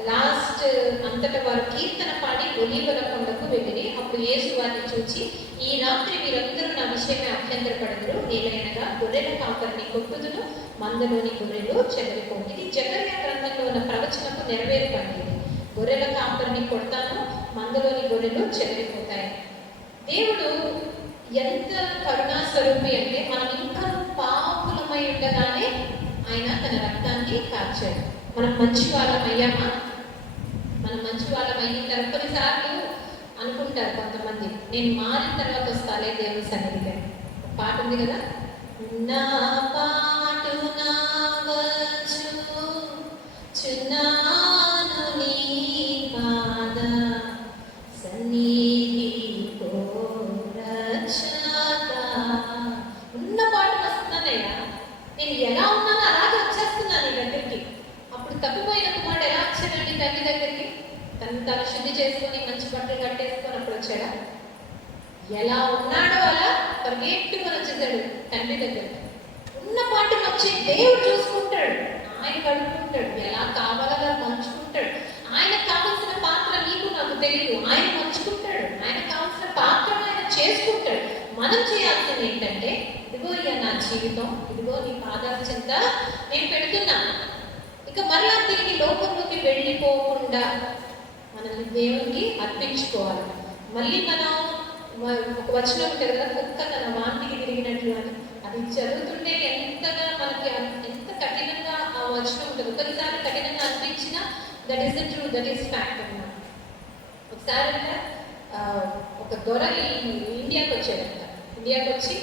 లాస్ట్ అంతట వారు కీర్తన పాడి ఒలీవల కొండకు వెళ్ళి అప్పుడు యేసు వారిని చూచి, ఈ రాత్రి మీరందరూ నా విషయమే అభ్యంతరపడదురు. ఏలైనగా గొర్రెల కాపరిని కొట్టుదును, మందలోని గొర్రెలు చెదరిపోయి. ఇది జకర్యా గ్రంథంలో ఉన్న ప్రవచనకు నెరవేర్పడింది. గొర్రెల కాపరిని కొడతాను, మందలోని గొర్రెలు చెదరిపోతాయి. దేవుడు ఎంత కరుణా స్వరూపి అంటే మనం ఇంకా పాపులమై ఉండగానే ఆయన తన రక్తాన్ని కార్చాడు. మనం మంచి వాళ్ళం అయ్యామా? మనం మంచి వాళ్ళం అయిన తర్వాత కొన్నిసార్లు అనుకుంటారు కొంతమంది, నేను మారిన తర్వాత వస్తాలే దేవుని సన్నిధిగా. పాట ఉంది కదా, నా పాటు నా వచ్చు చున్నాను నీ పాద సన్నిధి ఉన్న పాటలు వస్తున్నానయ్యా. నేను ఎలా ఉన్నానో అలాగే వచ్చేస్తున్నాను నీ దగ్గరికి. అప్పుడు తప్పిపోయిన కుమారుడు ఎలా వచ్చాడండి తల్లి దగ్గరికి? తన శుద్ధి చేసుకొని మంచి బట్టలు కట్టేసుకొని అప్పుడు వచ్చాడా? ఎలా ఉన్నాడో అలా పరిగెట్టుకొని వచ్చేసాడు తండ్రి దగ్గరికి. ఉన్న పాటలు వచ్చి దేవుడు చూసుకుంటాడు, ఆయన కడుక్కుంటాడు, ఎలా కావాలో అలా మంచుకుంటాడు. ఆయనకు కావాల్సిన పాత్ర నీకు నాకు తెలియదు, ఆయన మంచుకుంటాడు. ఆయనకు కావాల్సిన పాత్ర ఆయన చేసుకుంటాడు. మనం చేయాల్సింది ఏంటంటే, ఇదిగో ఇక నా జీవితం, ఇదిగో నీ పాదాల చెంత నేను పెడుతున్నాను. ఇక మరలా తిరిగి లోకంలోకి వెళ్ళిపోకుండా మనల్ని దేవునికి అర్పించుకోవాలి. మళ్ళీ మనం ఒక వచనం ఉంటుంది కదా, కుక్క తన వాంతికి తిరిగినట్లు అని. అది చదువుతుంటే ఎంతగా మనకి ఎంత కఠినంగా ఆ వచనం ఉంటుంది. కొన్నిసార్లు కఠినంగా అనిపించినా that is the true, that is fact అన్నమాట. ఒకసారి ఒక దొర ఇండియాకి వచ్చాడంట. ఇండియాకి వచ్చి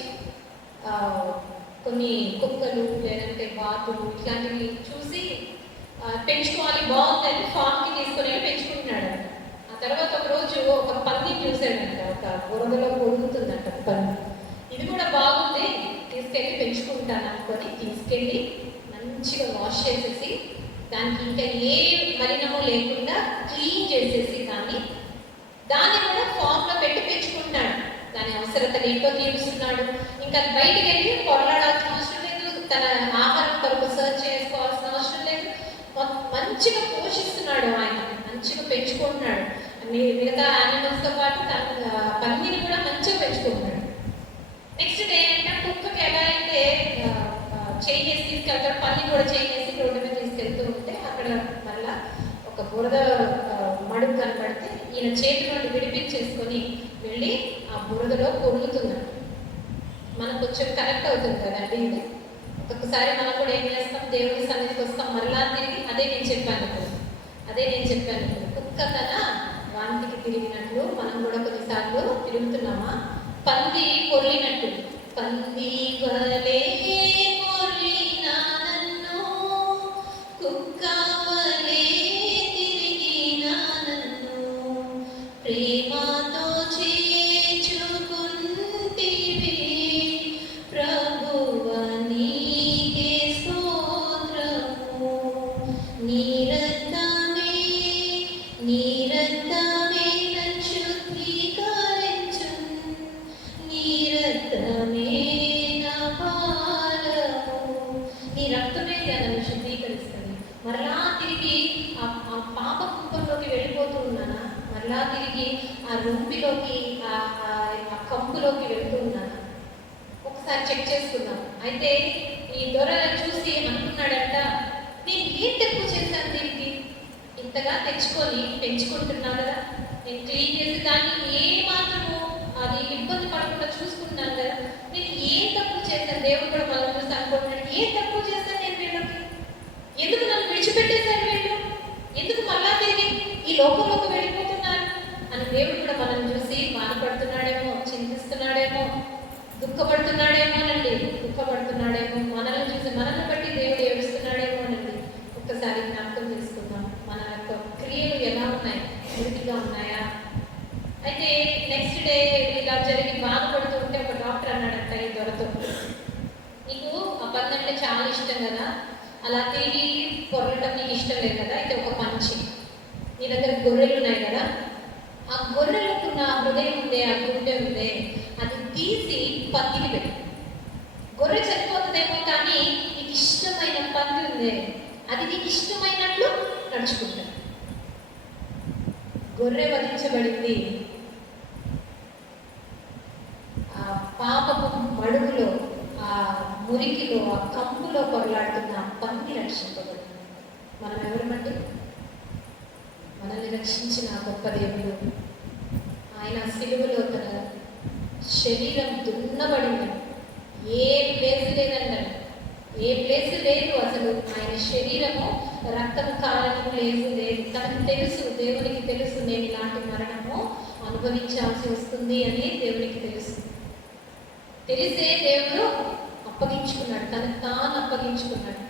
కొన్ని కుక్కలు లేదంటే బాతులు ఇట్లాంటివి చూసి పెంచుకోవాలి, బాగుందని ఫామ్కి తీసుకొని పెంచుకుంటున్నాడు. ఆ తర్వాత ఒక రోజు ఒక పందిని చూశాడంట. ఒక బురదలో పొరుగుతుందంట పంది. ఇది కూడా బాగుంది, తీసుకెళ్ళి పెంచుకుంటాను అనుకొని తీసుకెళ్ళి మంచిగా వాష్ చేసేసి దానికి ఇంకా ఏ మలినము లేకుండా క్లీన్ చేసేసి దాన్ని కూడా ఫామ్లో పెట్టి పెంచుకుంటాడు. దాని అవసరతలు ఏంటో తీరుస్తున్నాడు. ఇంకా బయటికి వెళ్ళి పొరలాడాల్సిన అవసరం లేదు, తన ఆహారం కొరకు సర్చ్ చేసుకోవాల్సిన అవసరం లేదు. మంచిగా పోషిస్తున్నాడు ఆయన, మంచిగా పెంచుకుంటున్నాడు. మిగతా యానిమల్స్తో పాటు తన పన్నీని కూడా మంచిగా పెంచుకుంటున్నాడు. నెక్స్ట్ డే అంటే కుక్కకి ఎలా అయితే చేయి చేసి తీసుకెళ్తాడు, పల్లి కూడా చేయి చేసి రోడ్డు మీద తీసుకెళ్తూ ఉంటే అక్కడ మళ్ళా ఒక బురద మడుగు కనబడితే ఈయన చేతి నుండి విడిపించేసుకొని వెళ్ళి ఆ బురదలో పొరుగుతున్నాడు. మనకు కొంచెం కనెక్ట్ అవుతుంది కదండి ఇది. ఒక్కొక్కసారి మనం కూడా ఏం చేస్తాం, దేవుడి సన్నిధికి వస్తాం, మరలా తిరిగి అదే నేను చెప్పాను ఇప్పుడు కుక్క తన వాంతికి తిరిగినట్లు మనం కూడా కొన్నిసార్లు తిరుగుతున్నామా, పంది పొర్లినట్టు. పంది వలే పొర్లినా నన్ను, కుక్క వలే తిరిగినా నన్ను, ప్రేమతో చేర్చుకుంటివి ప్రభువా నీకే స్తోత్రము. నీ రక్తమే నన్ను శుద్ధీకరించును, నీ రక్తమే నా పాలము. నీ రక్తమే నన్ను శుద్ధీకరిస్తుంది. మరలా తిరిగి ఆ పాప కుంపంలోకి వెళ్ళిపోతూ ఉన్నానా, మరలా తిరిగి ఆ రొంపిలోకి ఆ కంపులోకి వెళ్తూ ఉన్నానా, ఒకసారి చెక్ చేసుకుందాం. అయితే ఈ దొర చూసి అనుకున్నాడంట, నేను ఏం తప్పు చేశాను దీనికి, ఇంతగా తెచ్చుకొని పెంచుకుంటున్నా కదా, నేను క్లీన్ చేసి దాన్ని ఏ మాత్రము అది ఇబ్బంది పడకుండా చూసుకున్నాను కదా, నేను ఏం తప్పు చేశాను. దేవుడు కూడా మనం చూసి అనుకుంటున్నాడు, ఏం తప్పు చేశాను నేను వీళ్ళకి, ఎందుకు నన్ను విడిచిపెట్టేశారు వీళ్ళు, ఎందుకు మళ్ళా తిరిగి ఈ లోకంలోకి వెళ్ళిపోతున్నారు అని దేవుడు కూడా మనం చూసి బాధపడుతున్నాడేమో, చింతిస్తున్నాడేమో, దుఃఖపడుతున్నాడేమో, మనల్ని చూసి మనల్ని బట్టి దేవుడు ఏడుస్తున్నాడేమోనండి. ఒక్కసారి జ్ఞాపకం చేసుకుందాం, మన యొక్క క్రియలు ఎలా ఉన్నాయి, మురికిగా ఉన్నాయా. అయితే నెక్స్ట్ డే ఇలా జరిగి బాధపడుతూ ఉంటే ఒక డాక్టర్ అన్నాడంట ఈ దొరతో, నీకు ఆ పంది అంటే చాలా ఇష్టం కదా, అలా తిరిగి పొరలటం నీకు ఇష్టం లేదు కదా, అయితే ఒక పంచి, నీ దగ్గర గొర్రెలు ఉన్నాయి కదా, ఆ గొర్రెలకు ఉన్న హృదయం ఉందే, ఆ గుండె ఉందే, అది తీసి పందికి పెట్టు. గొర్రె చనిపోతుందేమో కానీ నీకు ఇష్టమైన పంది ఉందే, అది నీకు ఇష్టమైనట్లు నడుచుకుంటాడు. గొర్రె వధించబడింది, ఆ పాపపు మడుగులో, ఆ మురికిలో, ఆ కంపులో పొరలాడుతున్న పంది రక్షింపబడింది. మనం ఎవరమండి? మనల్ని రక్షించిన గొప్ప దేవుడు. ఆయన సిలువలో తన శరీరం దున్నబడింది, ఏ ప్లేస్ లేదండి, ఏ ప్లేస్ లేదు అసలు. ఆయన శరీరము రక్తము కారణము లేదు. తనకు తెలుసు, దేవునికి తెలుసు, నేను ఇలాంటి మరణము అనుభవించాల్సి వస్తుంది అని దేవునికి తెలుసు. తెలిసే దేవుడు అప్పగించుకున్నాడు, తనకు తాను అప్పగించుకున్నాడు.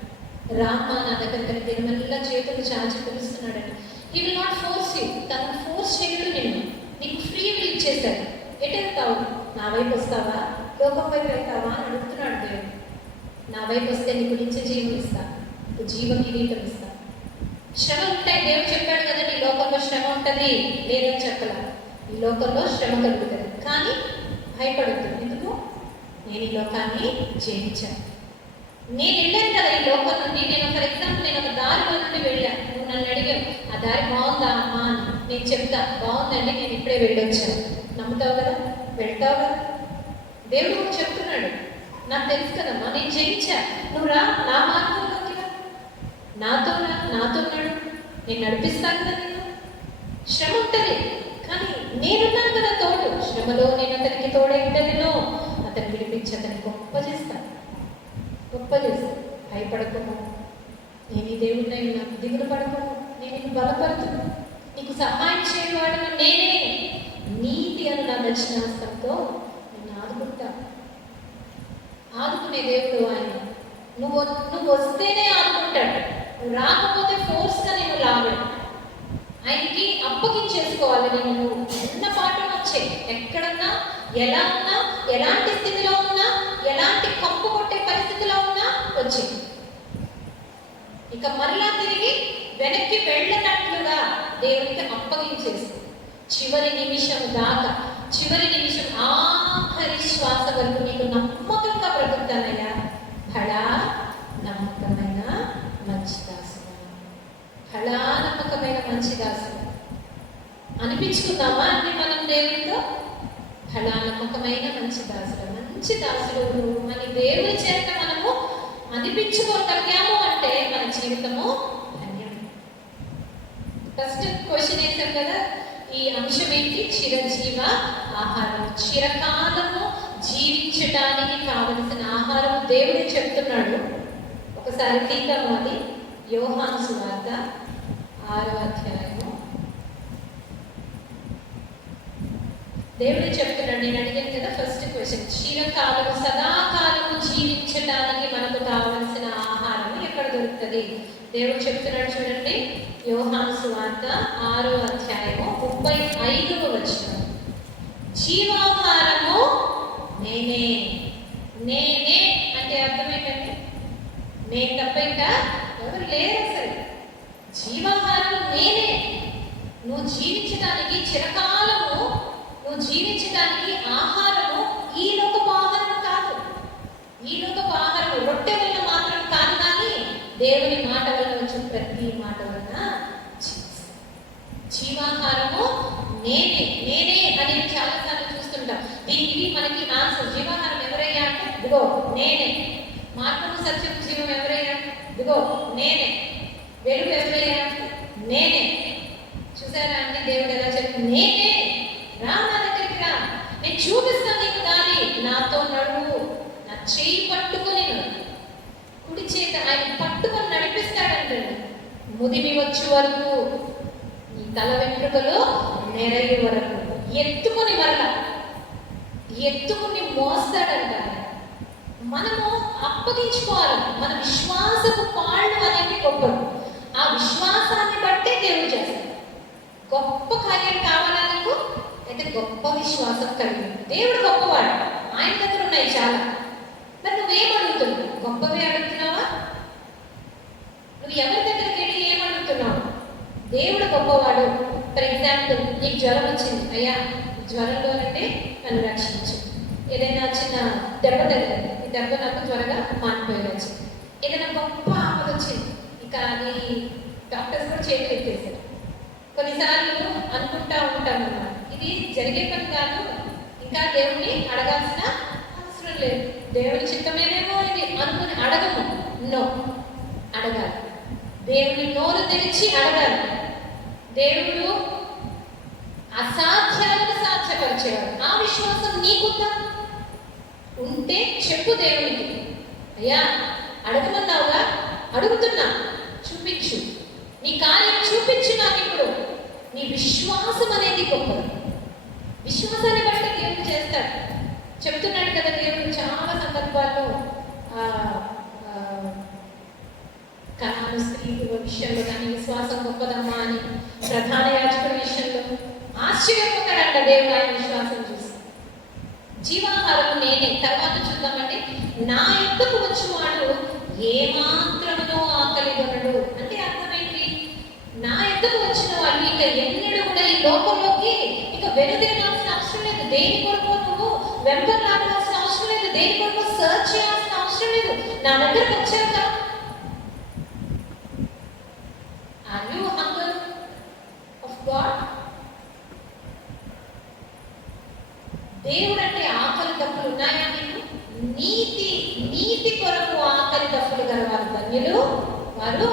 రామ నా దగ్గర దినమల్లా చేతులు చాచి పిలుస్తున్నాడని. He will not force you, తనకు ఫోర్స్ చేయడు. నీకు ఫ్రీ విల్ ఇచ్చేశాడు. ఎటెళ్తావు, నా వైపు వస్తావా, లోకం వైపు వెళ్తావా అని అడుగుతున్నాడు దేవుడు. నా వైపు వస్తే నీకు నిత్య జీవం ఇస్తా, నీకు జీవ కిరీటం ఇస్తా. శ్రమ ఉంటాయి, దేవుడు చెప్పాడు కదా, నీ లోకంలో శ్రమ ఉంటుంది, లేదని చెప్పలా. ఈ లోకంలో శ్రమ కలుగుతుంది, కానీ భయపడద్దు. ఎందుకు? నేను ఈ లోకాన్ని జయించాను. నేను వెళ్ళాను కదా ఈ లోకం నుండి. నేను ఫర్ ఎగ్జాంపుల్, నేను ఒక దారిలో నుండి వెళ్ళాను, నువ్వు నన్ను అడిగావు ఆ దారి బాగుందా అమ్మా అని. నేను చెప్తా, బాగుందండి, నేను ఇప్పుడే వెళ్ళొచ్చాను. నమ్ముతావు కదా, వెళ్తావు కదా. దేవుడు కూడా చెప్తున్నాడు, నాకు తెలుసు కదమ్మా, నేను జయించా, నువ్వు రా నా మార్గంలోకి రా, నాతో నాడు, నేను నడిపిస్తాను కదా. నేను శ్రమ ఉంటుంది, కానీ నేనున్నాను కదా తోడు. శ్రమలో నేను అతనికి తోడే ఉండను, అతను విడిపించి అతన్ని గొప్ప చేస్తాను. భయపడకము, నేను ఈ దేవుడినై నాకు దిగులు పడకము, నేను నీకు బలపడుతున్నా, నీకు సహాయం చేయవాడను నేనే, నీతి అను నా దక్షిణాస్తంతో నేను ఆదుకునే దేవుడు ఆయన. నువ్వు వస్తేనే ఆదుకుంటాడు, నువ్వు రాకపోతే ఫోర్స్గా నేను లాగను. ఆయనకి అప్పగించేసుకోవాలి. నేను ఉన్న పాటను వచ్చాయి, ఎక్కడున్నా, ఎలా ఉన్నా, ఎలాంటి స్థితిలో ఉన్నా, ఎలాంటి కప్పు వచ్చింది. ఇక మరలా తిరిగి వెనక్కి వెళ్ళనట్లుగా దేవునికి అప్పగించేసి చివరి నిమిషం దాకా, చివరి నిమిషం ఆఖరి శ్వాస వరకు నీకు నమ్మకంగా బ్రతుకుతానయ్యా, బడా నమ్మకమైన మంచి దాసుడు, బడా నమ్మకమైన మంచి దాసుడు అనిపించుకుందామా అని మనం దేవుడితో? బడా నమ్మకమైన మంచి దాసుడు, మంచి దాసుడు అని దేవుడి చేత మనము అనిపించుకోగలిగాము అంటే మన జీవితము ధన్యం. ఫస్ట్ క్వశ్చన్ ఏంటంటే కదా, ఈ అంశం ఏంటి? చిరజీవ ఆహారం. చిరకాలము జీవించడానికి కావలసిన ఆహారం దేవుడే చెప్తున్నాడు. ఒకసారి తీద్దాము, అది యోహాను సువార్త 6వ అధ్యాయము. దేవుడే చెప్తున్నాడు. నేను అడిగాను కదా ఫస్ట్ క్వశ్చన్, చిరకాలము సదాకాలము జీవించడానికి మనకు కావలసిన ఆహారం ఎక్కడ దొరుకుతుంది? దేవుడు చెప్తున్నాడు చూడండి, యోహాను సువార్త 6వ అధ్యాయము 35వ వచనం. జీవాహారము నేనే. నేనే అంటే అర్థం ఏంటంటే నేను తప్ప ఇంకా ఎవరు లేరు. అసలు జీవాహారం నేనే. నువ్వు జీవించడానికి, చిరకాలము నువ్వు జీవించడానికి ఆహారము ఈ లోకపు ఆహారం కాదు. ఈ లోకపు ఆహారం రొట్టె వల్ల మాత్రం కాదు, కానీ దేవుని మాట వల్ల వచ్చిన ప్రతి మాట వలన జీవాహారము నేనే. నేనే అనేది చాలాసార్లు చూస్తుంటాం. దీనికి మనకి ఆన్సర్ జీవాహారం ఎవరయ్యా అంటే ఇదిగో నేనే. మార్గము సత్యం జీవం ఎవరయ్యా? ఇదిగో నేనే. వెలుగు ఎవరయ్యా అంటే నేనే. చూసారా అంటే దేవుడు ఎలా చెప్పి, నేనే, రా నా దగ్గరికి రా, నేను చూపిస్తాను నీకు దారి, నాతో నడువు, నా చేయి పట్టుకొని కుడి చేత ఆయన పట్టుకొని నడిపిస్తాడంటే ముదిమి వచ్చే వరకు, ఈ తల వెంట్రుకలు నెరయ్యే వరకు ఎత్తుకొని ఎత్తుకుని మోస్తాడంట. మనము అప్పగించుకోవాలి. మన విశ్వాసపు పాళ్ళు అనేది గొప్పది. ఆ విశ్వాసాన్ని బట్టే దేవుడు చేస్తాడు. గొప్ప కార్యాలు కావాలా నీకు? అయితే గొప్ప విశ్వాసం కలిగి, దేవుడు గొప్పవాడు, ఆయన దగ్గర ఉన్నాయి చాలా. మరి నువ్వేం అడుగుతున్నావు? గొప్పవే అడుగుతున్నావా? నువ్వు ఎవరి దగ్గరికి వెళ్ళి ఏం అడుగుతున్నావు? దేవుడు గొప్పవాడు. ఫర్ ఎగ్జాంపుల్, నీకు జ్వరం వచ్చింది, అయ్యా జ్వరంలో అంటే నన్ను రక్షించు. ఏదైనా చిన్న దెబ్బ తగిలింది, ఈ దెబ్బ నాకు త్వరగా మానిపోయవచ్చు. ఏదైనా గొప్ప ఆపద వచ్చింది, ఇక అది డాక్టర్స్ కూడా చేతులు ఎత్తేసారు. కొన్నిసార్లు అనుకుంటా ఉంటాం అన్నమాట, ఇది జరిగే పని కాదు, ఇంకా దేవుణ్ణి అడగాల్సిన అవసరం లేదు, దేవుని చిత్తమేనేమో ఇది అనుకుని అడగము. నో, అడగాలి. దేవుని నోరు తెరిచి అడగాలి. దేవుడు అసాధ్యాలను సాధ్యపరిచేవాడు. ఆ విశ్వాసం నీకుందా? ఉంటే చెప్పు దేవునికి, అయ్యా అడగమన్నావుగా, అడుగుతున్నా, చూపించు, నీ కార్యం చూపించు నాకు ఇప్పుడు. నీ విశ్వాసం అనేది గొప్పది. విశ్వాసాన్ని బట్టి దేవుడు చేస్తాడు. చెప్తున్నాడు కదా దేవుడు చాలా సందర్భాల్లో కనాను స్త్రీ విషయంలో కానీ విశ్వాసం గొప్పదమ్మా అని, ప్రధాన యాజకుడి విషయంలో ఆశ్చర్యపోతాడంట దేవుడు ఆయన విశ్వాసం చూసి. జీవాహారం నేనే. తర్వాత చూద్దామంటే, నా యొద్దకు వచ్చువాడు ఏమాత్రమునో ఆకలి కొనడు. అంటే అర్థమేంటి? నా యొద్దకు వచ్చిన వాళ్ళు ఇక ఎన్నడూ కూడా ఈ లోకంలోకి ఇక వెనుదిరగాల్సిన అవసరం లేదు. దేని కొరకు నువ్వు వెంపర్లాడాల్సిన అవసరం లేదు. దేని కొరకు సర్చ్ చేయాల్సిన అవసరం లేదు. నా దగ్గరకు వచ్చాక are you hunger of God? దేవుడు అంటే ఆకలి దప్పులు ఉన్నాయా నీకు? నీతి కొరకు ఆకలి దప్పులు గలవారు ధన్యులు, వారు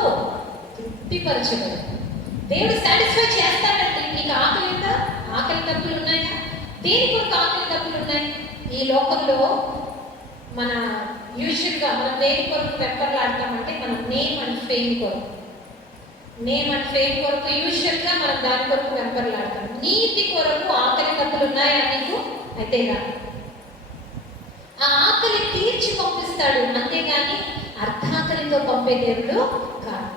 తృప్తిపరచగలరు. దేవుడు సాటిస్ఫై చేస్తాడంటే నీకు ఆకలి ఉందా? ఆకలి దప్పులు ఉన్నాయా? దేని కొరకు ఆకలి దప్పులు ఉన్నాయి? ఈ లోకంలో మన యూజువల్గా మనం దేని కొరకు వెంపర్లాడతామంటే మనం నేమ్ అండ్ ఫేమ్ కొరకు. నేమ్ అండ్ ఫేమ్ కొరకు యూజువల్గా మనం దాని కొరకు వెంపర్లాడతాం. నీతి కొరకు ఆకలి దప్పులు ఉన్నాయా నీకు? అయితే ఆ ఆకలి తీర్చి పంపిస్తాడు, అంతేగాని అర్ధాకలితో పంపే దేవుడు కాదు.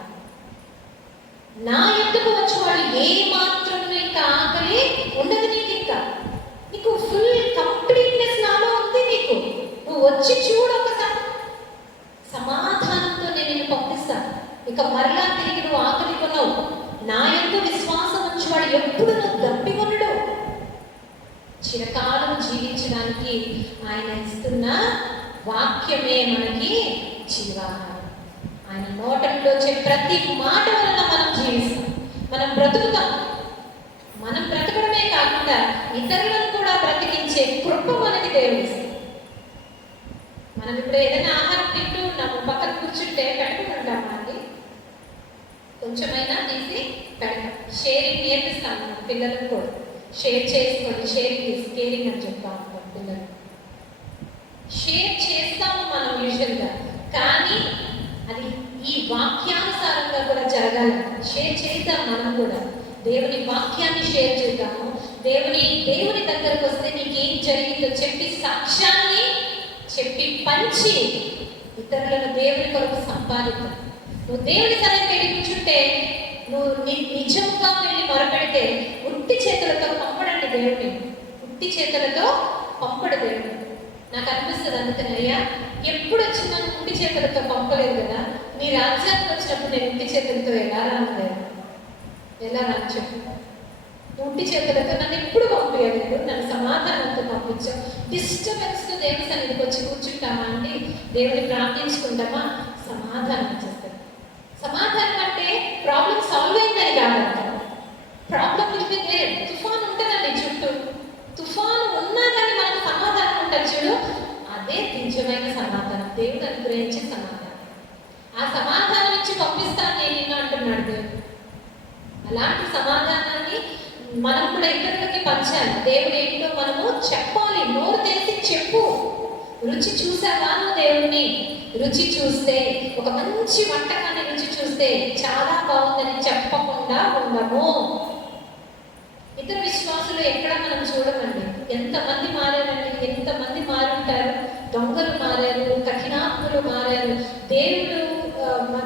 నా యొద్దకు వచ్చేవాడు ఏ మాత్రం ఇంకా ఆకలి ఉండదు నీకు. ఇంకా నీకు ఫుల్ కంప్లీట్నెస్ నాలో ఉంది. నీకు నువ్వు వచ్చి చూడు ఒకసారి, సమాధానం చిరకాలం జీవించడానికి ఆయన ఇస్తున్న వాక్యమే మనకి జీవాహారం. ఆయన నోటంలో వచ్చే ప్రతి మాట వలన మనం జీవిస్తాం, మనం బ్రతుకుతాం. మనం బ్రతకడమే కాకుండా ఇతరులను కూడా బ్రతికించే కృప మనకి దేవుడు ఇస్తాం. మనం ఇప్పుడు ఏదైనా ఆహారం తింటూ ఉన్నాము, పక్కన కూర్చుంటే పెట్టుకుంటాం, మనకి కొంచెమైనా తీసి పెడతాం. షేరింగ్ నేర్పిస్తాం మన పిల్లలకు కూడా. షేర్ చేసుకోండి, కేరింగ్ అని చెప్తా ఉంటాం పిల్లలు. షేర్ చేస్తాము మనం యూజువల్గా, కానీ అది ఈ వాక్యానుసారంగా కూడా జరగాలి. షేర్ చేద్దాం మనం కూడా, దేవుని వాక్యాన్ని షేర్ చేద్దాము. దేవుని దగ్గరకు వస్తే నీకేం జరిగిందో చెప్పి సాక్ష్యాన్ని చెప్పి పంచి ఇతరులను దేవుని కొరకు సంపాదిద్దాం. నువ్వు దేవుని సన్నిధికి వెళ్ళి కూర్చుంటే, నువ్వు నిజంగా వెళ్ళి మొరపెడితే ఉట్టి చేతులతో పంపడండి దేవుడిని. ఉట్టి చేతులతో పంపడు దేవుడు. నాకు అనిపిస్తుంది అందుకని, అయ్యా ఎప్పుడు వచ్చినా ఉట్టి చేతులతో పంపలేదు కదా, నీ రాజ్యానికి వచ్చినప్పుడు నేను ఉట్టి చేతులతో ఎలా రాను చెప్పు. ఉట్టి చేతులతో నన్ను ఎప్పుడు పంపించలేదు, నన్ను సమాధానంతో పంపించావు. డిస్టర్బెన్స్తో దేవుని సన్నిధికి వచ్చి కూర్చుంటామా అండి, దేవుని ప్రార్థించుకుంటామా, సమాధానం చేస్తాడు. సమాధానం అంటే ప్రాబ్లం సాల్వ్ అయిందని కాదంట. ప్రాబ్లం లేదు, తుఫాను ఉంటుందండి చుట్టూ. తుఫాను ఉన్నా కానీ మనకు సమాధానం ఉంటుంది చూడు, అదే నిజమైన సమాధానం, దేవుడు అనుగ్రహించే సమాధానం. ఆ సమాధానం ఇచ్చి పంపిస్తాను నేను అంటున్నాడు దేవుడు. అలాంటి సమాధానాన్ని మనం కూడా ఇతరులకి పంచాలి. దేవుడు ఏంటో మనము చెప్పాలి, నోరు తెరిచి చెప్పు. రుచి చూసావా నువ్వు దేవుడిని? రుచి చూస్తే, ఒక మంచి వంటకాన్ని రుచి చూస్తే చాలా బాగుందని చెప్పకుండా ఉండము. ఇతర విశ్వాసులు ఎక్కడ మనం చూడమండి. ఎంతమంది మారారండి, ఎంతమంది మారుంటారు. దొంగలు మారారు, కఠినాత్ములు మారారు. దేవుడు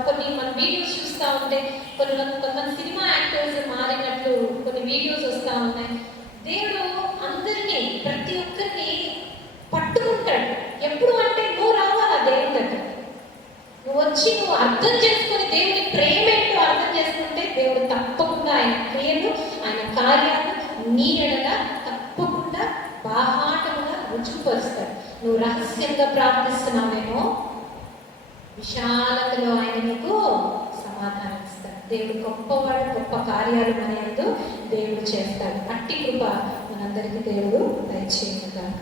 కొన్ని మన వీడియోస్ చూస్తూ ఉంటే కొంతమంది సినిమా యాక్టర్స్ మారినట్లు కొన్ని వీడియోస్ వస్తూ ఉన్నాయి. దేవుడు అందరినీ, ప్రతి ఒక్కరిని పట్టుకుంటాడు. ఎప్పుడు అంటే నువ్వు రావాలా దేవుని దగ్గర, నువ్వు వచ్చి నువ్వు అర్థం చేసుకుని దేవుని ప్రేమ ఏంటో అర్థం చేసుకుంటే దేవుడు తప్పకుండా ఆయన క్రియలు, ఆయన కార్యాలు నీ ఎడల తప్పకుండా బాహాటముగా రుజువుపరుస్తాడు. నువ్వు రహస్యంగా ప్రార్థిస్తున్నావేమో, విశాలతలో ఆయన నీకు సమాధానం ఇస్తాడు. దేవుడు గొప్పవాడు, గొప్ప కార్యాలు మన యందు దేవుడు చేస్తాడు. అట్టి కృప మనందరికీ దేవుడు దయచేయను గాక.